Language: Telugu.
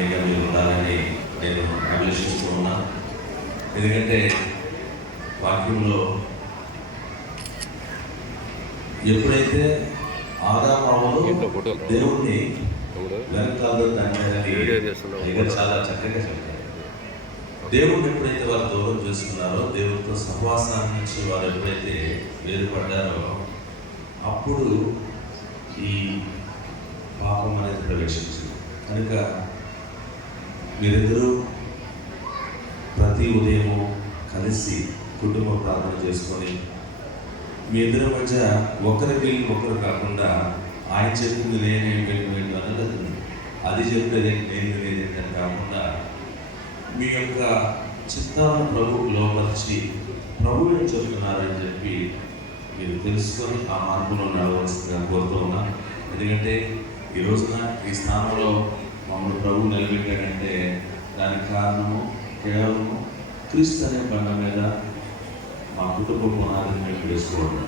అనేక మీరు ఉండాలని నేను అభిలషిస్తూ ఉన్నాను. ఎందుకంటే వాక్యంలో ఎప్పుడైతే ఆదాము దేవుణ్ణి వెనకాల తండ్రి చాలా చక్కగా చెప్పారు. దేవుడు ఎప్పుడైతే వారు దూరం చేసుకున్నారో, దేవుడితో సహవాసాన్ని నుంచి వారు ఎప్పుడైతే వేరుపడ్డారో అప్పుడు ఈ పాపం అనేది ప్రవేశించింది. కనుక మీరిద్దరూ ప్రతి ఉదయము కలిసి కుటుంబ ప్రార్థన చేసుకొని మీ ఇద్దరి మధ్య ఒకరికి ఒకరు కాకుండా ఆయన చెప్పింది నేనేంటి అన్నది అది చెప్పేది నేను లేదంటే కాకుండా మీ యొక్క చిత్తాలను ప్రభువుకు లోపరిచి ప్రభువు ఏం చెప్తున్నారని చెప్పి మీరు తెలుసుకొని ఆ మార్గంలో నడవలసిందిగా కోరుతూ ఉన్నాను. ఎందుకంటే ఈ రోజున ఈ స్థానంలో మమ్మల్ని ప్రభువు నిలబెట్టాడంటే దానికి కారణము కేవలము క్రీస్తు అనే బండ మీద మా కుటుంబ పునాదిని మేము వేసుకోవడం.